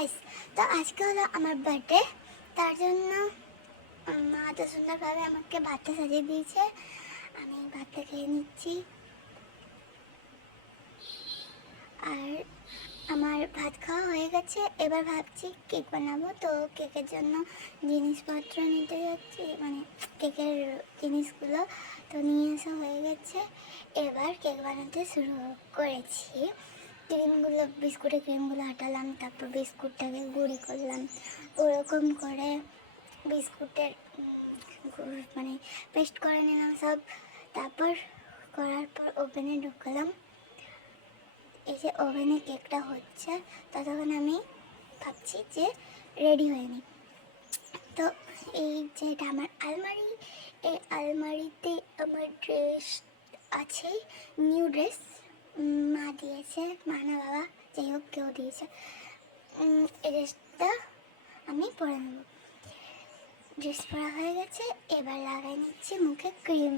Guys, তো আজকে হলো আমার বার্থডে। তার জন্য মা এত সুন্দরভাবে আমাকে ভাতটা সাজিয়ে দিয়েছে। আমি ভাতটা খেয়ে নিচ্ছি। আর আমার ভাত খাওয়া হয়ে গেছে। এবার ভাবছি কেক বানাবো। তো কেকের জন্য জিনিসপত্র নিতে যাচ্ছি, মানে কেকের জিনিসগুলো তো নিয়ে আসা হয়ে গেছে। এবার কেক বানাতে শুরু করেছি। বিস্কুটের ক্রিমগুলো হাঁটালাম, তারপর বিস্কুটটাকে গুঁড়ি করলাম। ওরকম করে বিস্কুটের মানে পেস্ট করে নিলাম সব। তারপর করার পর ওভেনে ঢুকালাম। এই যে ওভেনে কেকটা হচ্ছে, ততক্ষণ আমি ভাবছি যে রেডি হয়ে নিই। তো এই যে এটা আমার আলমারি, এই আলমারিতে আমার ড্রেস আছে, নিউ ড্রেস মা দিয়েছে, মা না বাবা যাই হোক কেউ দিয়েছে। এই ড্রেসটা আমি পরে নেব। ড্রেস পরা হয়ে গেছে, এবার লাগাই নিচ্ছি মুখে ক্রিম।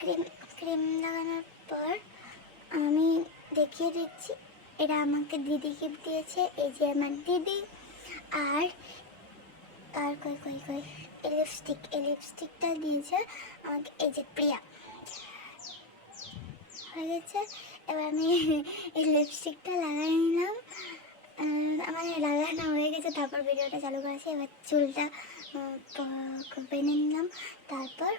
ক্রিম ক্রিম লাগানোর পর আমি দেখিয়ে দিচ্ছি, এটা আমাকে দিদি গিফট দিয়েছে। এই যে আমার দিদি। আর আর কই কই কই এই লিপস্টিকটা দিয়েছে আমাকে, এই যে প্রিয়া। হয়ে গেছে, এবার আমি এই লিপস্টিকটা লাগাই নিলাম। আমার লাগানো হয়ে গেছে, তারপর ভিডিওটা চালু করেছি। এবার চুলটা বেঁধে নিলাম। তারপর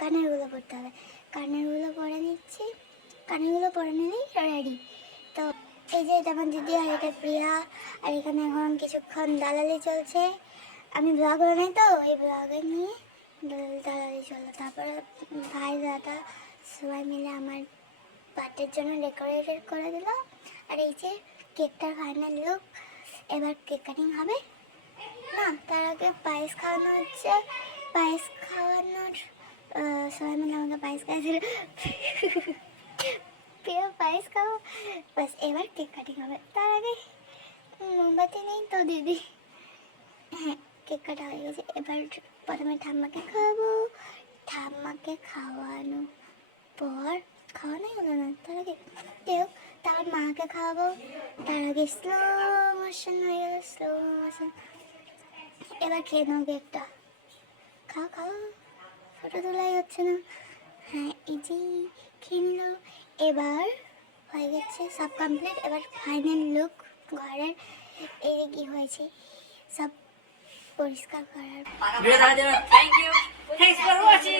কানেরগুলো পরতে হবে, কানেরগুলো পরে নিচ্ছি। কানেরগুলো পরে নিলেই রেডি। তো এই যে এটা আমার দিদি, আর এটা প্রিয়া। আর এখানে এখন কিছুক্ষণ দালালি চলছে। আমি ব্লগ বানাই, তো এই ব্লগে নিয়ে দালালি চলো। তারপরে ভাই দাদা সবাই মিলে আমার বার্থডের জন্য ডেকোরেটেড করে দিল। আর এই যে কেকটার ফাইনাল লুক। এবার কেক কাটিং হবে না, তার আগে পায়েস খাওয়ানো হচ্ছে। পায়েস খাওয়ানোর সবাই মিলে আমাকে পায়েস খাওয়াছিল। প্রিয় পায়েস খাওয়া, বাস এবার কেক কাটিং হবে। তার আগে মোমবাতি নেই তো দিদি। হ্যাঁ, কেক কাটা হয়ে গেছে। এবার প্রথমে ঠাম্মাকে খাওয়াবো। ঠাম্মাকে খাওয়ানো পর খাওয়ানোই হলো না, তার আগে কেউ, তারপর মাকে খাওয়াবো। তার আগে স্লো মোশন হয়ে গেল, স্লো মোশন। এবার খেয়ে নাও কেকটা, খাও খাও, ফটো তোলাই হচ্ছে না। হ্যাঁ, এই যে খেয়ে নিল। এবার হয়ে গেছে সব কমপ্লিট। এবার ফাইনাল লুক ঘরের। এই কি হয়েছে সব পরিষ্কার করার। Thank you, thanks for watching.